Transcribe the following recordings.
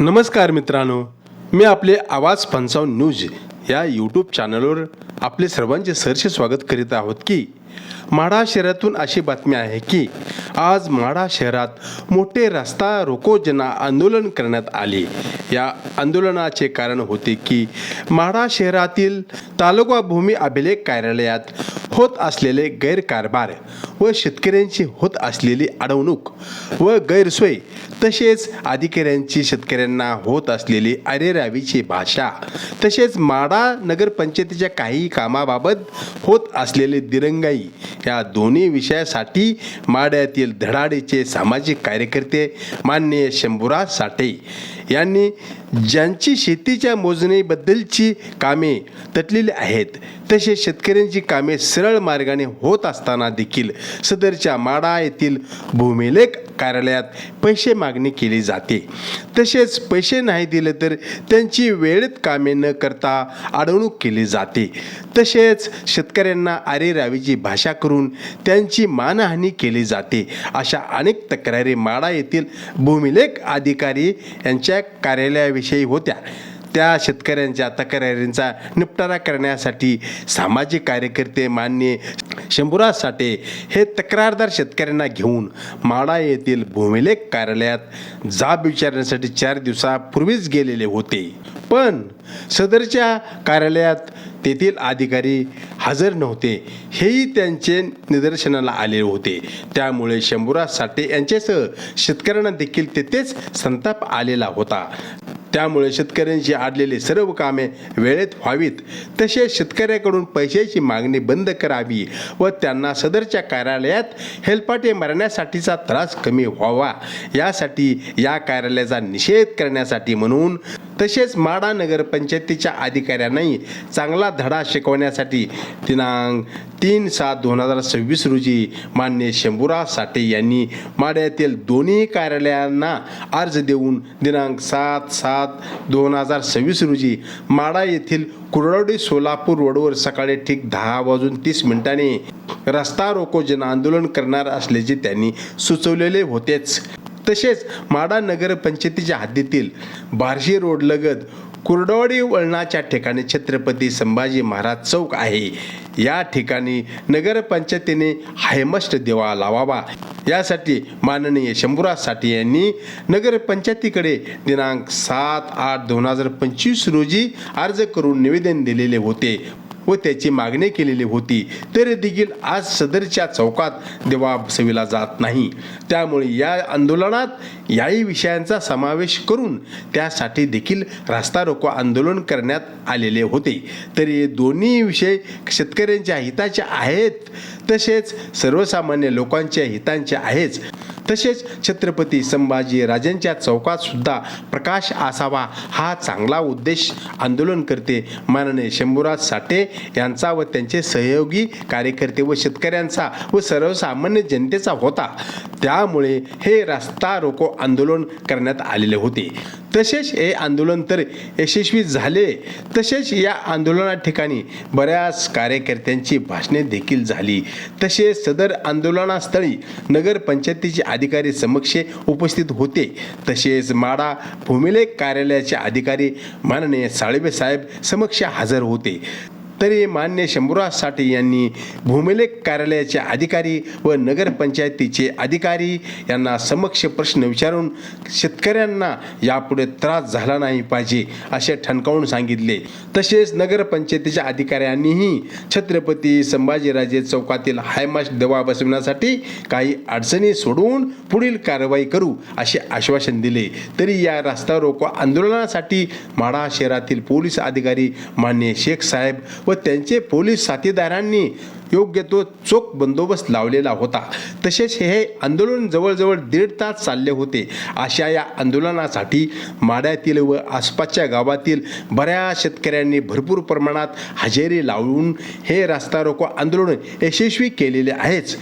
नमस्कार मित्रांनो, मी आपले आवाज 55 न्यूज या यूट्यूब चॅनलवर आपले सर्वांचे सहर्ष स्वागत करीत आहोत की माढा शहरातून अशी बातमी आहे की आज माढा शहरात मोठे रस्ता रोको जन आंदोलन करण्यात आले। या आंदोलनाचे कारण होते की माढा शहरातील तालुका भूमी अभिलेख कार्यालयात होत असलेले गैरकारभार व शेतकऱ्यांची होत असलेली अडवणूक व गैरसोय, तसेच अधिकाऱ्यांची शेतकऱ्यांना होत असलेली अरेरावीची भाषा, तसेच माढा नगरपंचायतीच्या काही कामाबाबत होत असलेली दिरंगाई या दोन्ही विषयासाठी माढ्यातील धडाडीचे सामाजिक कार्यकर्ते माननीय शंभूराज साठे यांनी ज्यांची शेतीच्या मोजणीबद्दलची कामे तटलेली आहेत, तसेच शेतकऱ्यांची कामे सरळ मार्गाने होत असताना देखील सदरच्या माढा येथील भूमिलेख कार्यालयात पैसे मागणी केली जाते। तसेच पैसे नाही दिले तर त्यांची वेळेत कामे न करता अडवणूक केली जाते। तसेच शेतकऱ्यांना अरेरावीची भाषा करून त्यांची मानहानी केली जाते। अशा अनेक तक्रारी माढा येथील भूमिलेख अधिकारी यांच्या कार्यालयाविषयी होत्या। त्या शेतकऱ्यांच्या तक्रारींचा निपटारा करण्यासाठी सामाजिक कार्यकर्ते माननीय शंभूराज साठे हे तक्रारदार शेतकऱ्यांना घेऊन माढा येथील भूमिलेख कार्यालयात जाब विचारण्यासाठी 4 दिवसापूर्वीच गेलेले होते, पण सदरच्या कार्यालयात तेथील अधिकारी हजर नव्हते हेही त्यांचे निदर्शनाला आले होते। त्यामुळे शंभूराज साठे यांच्यासह शेतकऱ्यांना देखील तेथेच संताप आलेला होता। त्यामुळे शेतकऱ्यांची अडलेली सर्व कामे वेळेत व्हावीत, तसेच शेतकऱ्याकडून पैशाची मागणी बंद करावी व त्यांना सदरच्या कार्यालयात हेलपाटे मारण्यासाठीचा त्रास कमी व्हावा, यासाठी या कार्यालयाचा निषेध करण्यासाठी म्हणून, तसेच माढा नगरपंचायतीच्या अधिकाऱ्यांनाही चांगला धडा शिकवण्यासाठी दिनांक 3/7/2026 रोजी माननीय शंभूराज साठे यांनी माढ्यातील दोन्ही कार्यालयांना अर्ज देऊन दिनांक 7/7/2026 रोजी माढा येथील कुर्डवाडी सोलापूर रोडवर सकाळी ठीक 10:30 रस्ता रोको जन आंदोलन करणार असल्याचे त्यांनी सुचवलेले होतेच। तसेच माढा नगरपंचायतीच्या हद्दीतील बार्शी रोड लगत कुर्डवाडी वळणाच्या ठिकाणी छत्रपती संभाजी महाराज चौक आहे। या ठिकाणी नगरपंचायतीने हायमस्ट दिवा लावावा, यासाठी माननीय शंभूराज साठे यांनी नगरपंचायतीकडे दिनांक 7/8/2025 रोजी अर्ज करून निवेदन दिलेले होते व त्याची मागणी केलेली होती, तरी देखील आज सदरच्या चौकात दिवा बसविला जात नाही। त्यामुळे या आंदोलनात याही विषयांचा समावेश करून त्यासाठी देखील रस्ता रोको आंदोलन करण्यात आलेले होते। तरी दोन्ही विषय शेतकऱ्यांच्या हिताचे आहेत, तसेच सर्वसामान्य लोकांच्या हितांचे आहेच। तसेच छत्रपती संभाजी राजांच्या चौकात सुद्धा प्रकाश असावा, हा चांगला उद्देश आंदोलनकर्ते माननीय शंभूराज साठे यांचा व त्यांचे सहयोगी कार्यकर्ते व शेतकऱ्यांचा व सर्वसामान्य जनतेचा होता। त्यामुळे हे रस्ता रोको आंदोलन करण्यात आलेले होते। तसेच हे आंदोलन तर यशस्वी झाले, तसेच या आंदोलना ठिकाणी बऱ्याच कार्यकर्त्यांची भाषणे देखील झाली। तसेच सदर आंदोलनास्थळी नगरपंचायतीचे अधिकारी समक्ष उपस्थित होते। तसेच माढा भूमिलेख कार्यालयाचे अधिकारी माननीय साळवे साहेब समक्ष हजर होते। तरी मान्य शंभूराज साठे यांनी भूमिलेख कार्यालयाचे अधिकारी व नगरपंचायतीचे अधिकारी यांना समक्ष प्रश्न विचारून शेतकऱ्यांना यापुढे त्रास झाला नाही पाहिजे असे ठणकावून सांगितले। तसेच नगरपंचायतीच्या अधिकाऱ्यांनीही छत्रपती संभाजीराजे चौकातील हायमास्ट दिवा बसविण्यासाठी काही अडचणी सोडवून पुढील कारवाई करू असे आश्वासन दिले। तरी या रस्ता रोको आंदोलनासाठी माढा शहरातील पोलीस अधिकारी मान्य शेख साहेब व त्यांचे पोलीस साथीदारांनी योग्य तो चोख बंदोबस्त लावलेला होता। तसेच हे आंदोलन जवळजवळ 1.5 तास चालले होते। अशा या आंदोलनासाठी माढ्यातील व आसपासच्या गावातील बऱ्याच शेतकऱ्यांनी भरपूर प्रमाणात हजेरी लावून हे रस्ता रोको आंदोलन यशस्वी केलेले आहेच,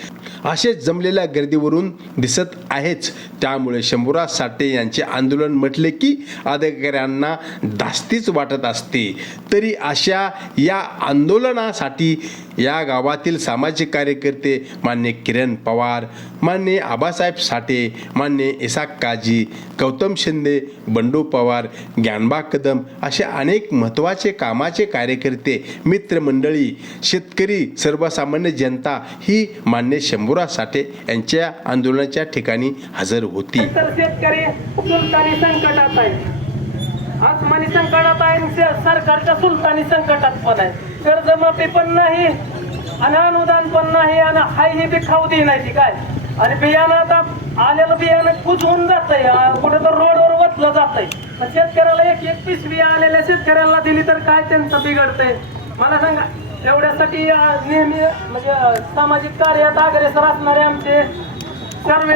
असे जमलेल्या गर्दीवरून दिसत आहेच। त्यामुळे शंभूराज साठे यांचे आंदोलन म्हटले की अधिकाऱ्यांना धास्तीच वाटत असते। तरी अशा या आंदोलनासाठी या गावातील सामाजिक कार्यकर्ते मान्य किरण पवार, मान्य आबासाहेब साठे, मान्य इसाक काजी, गौतम शिंदे, बंडू पवार, ज्ञानबा कदम असे अनेक महत्त्वाचे कामाचे कार्यकर्ते, मित्रमंडळी, शेतकरी, सर्वसामान्य जनता ही मान्य शंभूराज साठे यांच्या आंदोलनाच्या ठिकाणी हजर होती. तर शेतकरी सुलतानी संकटात आहे, आसमानी संकटात आहे, सरकारच्या सुलतानी संकटात पण आहे. कर्जमाफी पण नाही आणि अनुदान पण नाही आणि हाय ही बी खाऊ दे नाही ती काय. आणि बियाणं आता आलेलं बियाणं कुजवून जातंय, कुठं तर रोडवर वतलं जातंय. शेतकऱ्याला एक एक पिशवी आलेल्या शेतकऱ्यांना दिली तर काय त्यांचं बिघडतंय मला सांगा. एवढ्यासाठी नेहमी म्हणजे सामाजिक कार्यात अग्रेसर असणारे आमचे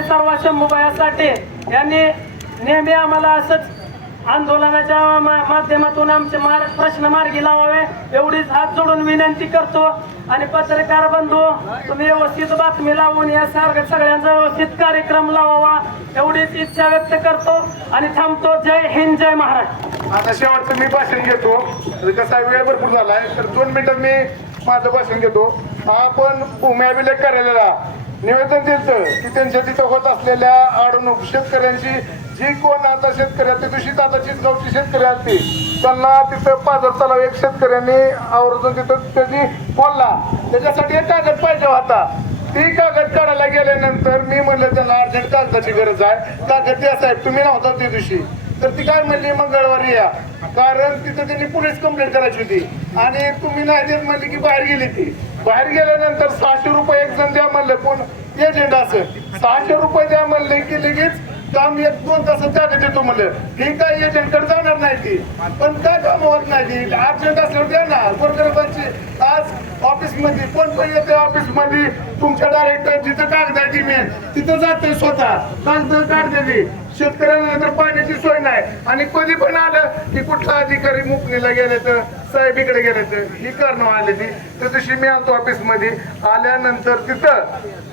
सर्व शंभूबाई साठे यांनी नेहमी आम्हाला असंच आंदोलनाच्या माध्यमातून आमचे प्रश्न मार्गी लावावे एवढीच हात जोडून विनंती करतो. आणि पत्रकार बंधू तुम्ही व्यवस्थित बातमी लावून या सगळ्यांचा व्यवस्थित कार्यक्रम लावावा एवढीच इच्छा व्यक्त करतो आणि थांबतो. जय हिंद, जय महाराष्ट्र. आता शेवटचं मी भाषण घेतो. कसा वेळ भरपूर झालाय तर 2 मिनिटात मी माझं भाषण घेतो. आपण भूमी अभिलेख कार्यालयाला निवेदन दिलं की त्यांच्या तिथं होत असलेल्या अडवणूक शेतकऱ्यांची जी कोण आता शेतकरी त्या दिवशी आता चितगावची शेतकरी असते त्यांना तिथं पाझर तलाव एक शेतकऱ्यांनी आवर्जून तिथं त्यांनी बोलला त्याच्यासाठी एक कागद पाहिजे होता. ती कागद काढायला गेल्यानंतर मी म्हणलं त्यांना अर्जंट कागदाची गरज आहे. कागद द्या साहेब, तुम्ही नव्हता त्या दिवशी. तर ती काय म्हणली मंगळवारी या, कारण तिथं त्यांनी पोलीस कंप्लेंट करायची होती आणि तुम्ही नाही देत म्हणली की बाहेर गेली. ती बाहेर गेल्यानंतर 600 रुपये एक जण द्या म्हणलं, कोण एजंट असेल 600 रुपये द्या म्हणले की लगेच काम 1-2 तासात कागद देतो म्हणलं. ही काय एजंटकडे जाणार नाही ती, पण काय काम होत नाही ती अर्जंट असल्यावर द्या ना. गोरगरिबांची आज ऑफिसमध्ये कोण पण येते, ऑफिसमध्ये तुमच्या डायरेक्टर जिथं कागदाची मेन तिथं जाते स्वतः कागद काढते. शेतकऱ्यांना तर पाण्याची सोय नाही आणि कधी पण आलं की कुठला अधिकारी मुकणीला गेले तर साहेब इकडे गेले तर ही कारणं आली ती. त्या दिवशी मी आलतो ऑफिसमध्ये. आल्यानंतर तिथं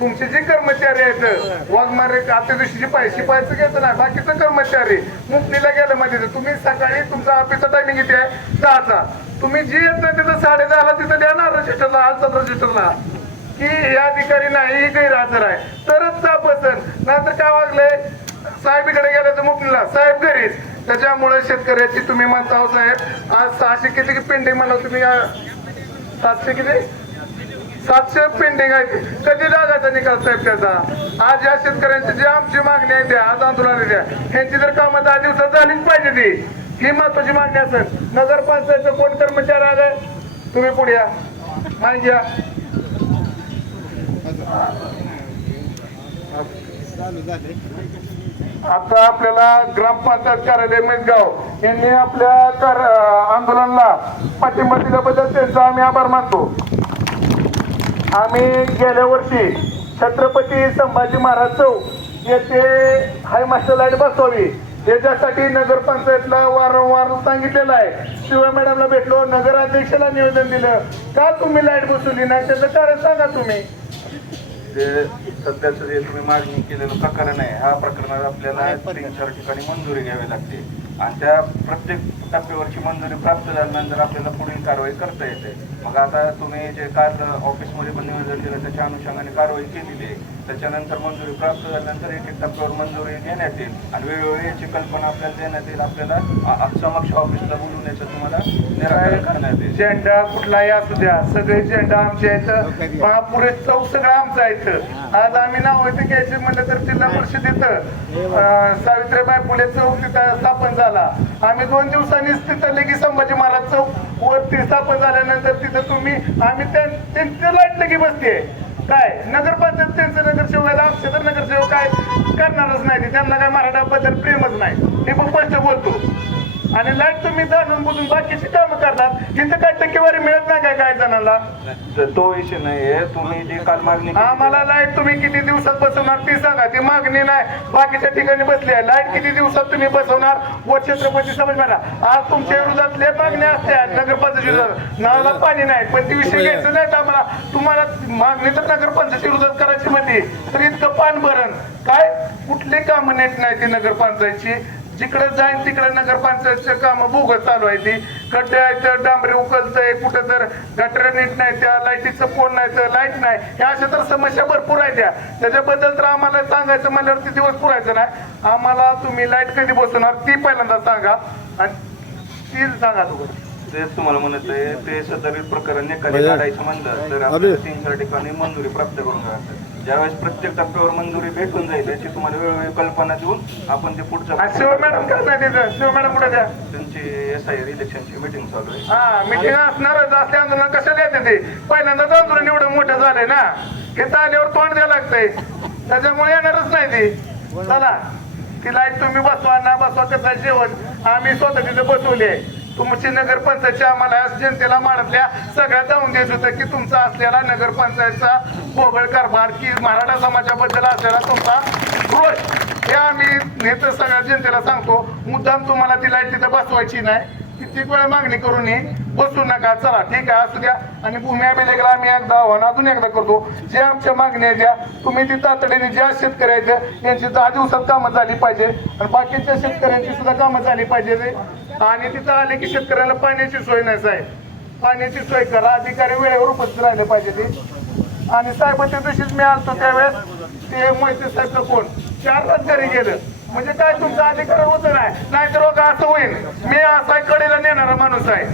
तुमचे जे कर्मचारी आहेत वाघमारे आता दिवशी शिपायचं घ्यायचं नाही, बाकीचं कर्मचारी मुकणीला गेलं मध्ये तुम्ही सकाळी तुमचा ऑफिसचा टायमिंग किती आहे 10चा. तुम्ही जी येत नाही तिथं 10:30ला तिथं द्या ना रजिस्टरला, हालचाल रजिस्टरला की हे अधिकारी नाही गैरहजर आहे तरच जा पसंत. नाहीतर काय वागलंय साहेब इकडे गेले तर मुकणीला साहेब घरीच. त्याच्यामुळे शेतकऱ्याची तुम्ही म्हणता हो साहेब आज 600 किती पेंडिंग म्हणा तुम्ही 700 किती 700 पेंडिंग आहे. कधी लागायचा निकाल साहेब त्याचा. आज या शेतकऱ्यांची जी आमची मागणी आहे द्या, आज आंदोलन द्या, ह्यांची जर कामं 10 दिवसात झालीच पाहिजे ती ही महत्वाची मागणी असेल. नगरपंचायतचं कोण कर्मचारी आलाय तुम्ही पुढे या माहिती घ्या. आता आपल्याला ग्रामपंचायत कार्यालय मेदगाव यांनी आपल्या आंदोलनाला पाठिंबा दिल्याबद्दल त्यांचा आम्ही आभार मानतो. आम्ही गेल्या वर्षी छत्रपती संभाजी महाराज चौक येथे हाय मास्टर लाईट बसवावी याच्यासाठी नगरपंचायतला वारंवार सांगितलेलं आहे. शिवाय मॅडमला भेटलो, नगराध्यक्षाला निवेदन दिलं. का तुम्ही लाईट बसवली नाही त्याचं कारण सांगा तुम्ही. जे सध्याचं जे तुम्ही मागणी केलेलं प्रकरण आहे ह्या प्रकरणात आपल्याला 3-4 ठिकाणी मंजुरी घ्यावी लागते आणि त्या प्रत्येक टप्प्यावरची मंजुरी प्राप्त झाल्यानंतर आपल्याला पुढील कारवाई करता येते. मग आता तुम्ही जे काल ऑफिसमध्ये पण निवेदन दिलं त्याच्या अनुषंगाने कारवाई केलेली आहे. त्याच्यानंतर मंजुरी प्राप्त झाल्यानंतर एक टप्प्यावर मंजुरी देण्यात येईल आणि वेळोवेळी याची कल्पना आपल्याला देण्यात येईल. आपल्याला समक्ष ऑफिसला बोलून याचं तुम्हाला निराकरण करण्यात येईल. झेंडा कुठलाही असू द्या सगळे झेंडा आमच्या इथं महापुरे चौक सगळं आमचं आहे. आज आम्ही नाव इथे घ्यायचे म्हणलं तर जिल्हा परिषद इथं सावित्रीबाई फुले चौक तिथं स्थापन झाला. आम्ही 2 दिवसांनीच तिथं लगी संभाजी महाराज चौक वरती स्थापन झाल्यानंतर तिथं तुम्ही आम्ही त्यांची लाईट लगी बसते काय नगरपंचायत त्यांचं नगरसेवक आहे. आमचे तर नगरसेवक काय करणारच नाही, त्यांना काय मराठाबद्दल प्रेमच नाही हे पण स्पष्ट बोलतो. आणि लाईट तुम्ही जाणून बुजून बाकीची कामं करतात इथं काय टक्केवारी मिळत नाही काय काय जणांना. तो विषय नाहीये. तुम्ही जी काल मागणी आम्हाला लाईट तुम्ही किती दिवसात बसवणार ती सांगा. ती मागणी नाही बाकीच्या ठिकाणी बसली आहे. लाईट किती दिवसात तुम्ही बसवणार व छत्रपती समज मला आज तुमच्या विरोधातल्या मागण्या असत्या नगरपंचायत नळाला पाणी नाही पण ती विषय घ्यायचं नाही. आम्हाला तुम्हाला मागणी तर नगरपंचायत विरोधात करायची म्हणते तर इतकं पान भरण काय कुठले कामं नेट नाही ती नगरपंचायतची. जिकडे जाईन तिकडे नगरपंचायतचे कामं बोगस चालू आहे ती. खड्डे आहेत, डांबरी उकलतंय, कुठं तर गटर नीट नाही, त्या लाईटीचं पोल नाही, तर लाईट नाही, ह्या अशा तर समस्या भरपूर आहेत त्याच्याबद्दल तर आम्हाला सांगायचं म्हणल्यावरती दिवस पुरायचं नाही. आम्हाला तुम्ही लाईट कधी बसवणार ती पहिल्यांदा सांगा आणि ती सांगा तुम्ही. तेच तुम्हाला म्हणत आहे, ते सदरील प्रकरण निकाली काढायचं म्हणलं तर आपल्याला 3-4 ठिकाणी मंजुरी प्राप्त करून घ्यायचं. ज्यावेळेस प्रत्येक टप्प्यावर मंजुरी भेटून जाईल याची तुम्हाला वेळोवेळी कल्पना देऊन आपण ते पुढच्या शिव मॅडम काय नाही तिथं, शिव मॅडम कुठे द्या. त्यांची SIR इलेक्शनची मीटिंग चालू आहे. हा मीटिंग असणारच. असले आंदोलन कशाला येते ते? पहिल्यांदाच आंदोलन एवढं मोठं झालंय ना, हे आल्यावर तोंड द्यावं लागतंय, त्याच्यामुळे येणारच नाही ती. चला ती लाईट तुम्ही बसवा ना बसवा, त्याचा शेवट आम्ही स्वतः तिथे बसवली आहे. तुमची नगरपंचायतची आम्हाला जनतेला मारातल्या सगळ्यात जाऊन द्यायचं होतं की तुमचा असलेला नगरपंचायतचा बोगळ कारभार की मराठा समाजाबद्दल असलेला तुमचा रोष हे आम्ही नेतं सगळ्या जनतेला सांगतो. मुद्दाम तुम्हाला ती लाईट तिथं बसवायची नाही, किती वेळा मागणी करून बसू नका. चला ठीक आहे, असू द्या. आणि भूमी अभिलेखला आम्ही एकदा आव्हान अजून एकदा करतो, जे आमच्या मागण्या द्या तुम्ही ती तातडीने ज्या शेतकऱ्याच्या यांची 10 दिवसात कामं झाली पाहिजे आणि बाकीच्या शेतकऱ्यांची सुद्धा कामं झाली पाहिजे. आणि तिथं आले की शेतकऱ्याला पाण्याची सोय नाही साहेब, पाण्याची सोय करा. अधिकारी वेळेवर उपस्थित राहिले पाहिजे ते. आणि साहेब त्या दिवशीच मी आलतो त्यावेळेस ते मोहिते साहेब कोण 4 तास घरी गेलं म्हणजे काय तुमचा अधिकार होतं नाहीतर बघा असं होईल. मी असा कडेला नेणारा माणूस आहे.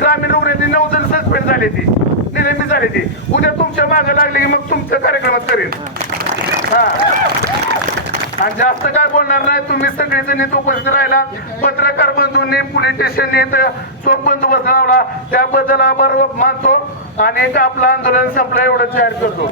ग्रामीण रुग्णालयातली 9 जण सस्पेंड झाली ती, निलंबित झाली ती. उद्या तुमच्या मागे लागली की मग तुमच्या कार्यक्रमात करेन. हा आणि जास्त काय बोलणार नाही. तुम्ही सगळेजण इथं उपस्थित राहिला, पत्रकार बंधूंनी पोलीस स्टेशनने चोख बंदोबस्त लावला, त्याबद्दल आभार मानतो आणि आपलं आंदोलन संपलं एवढं जाहीर करतो.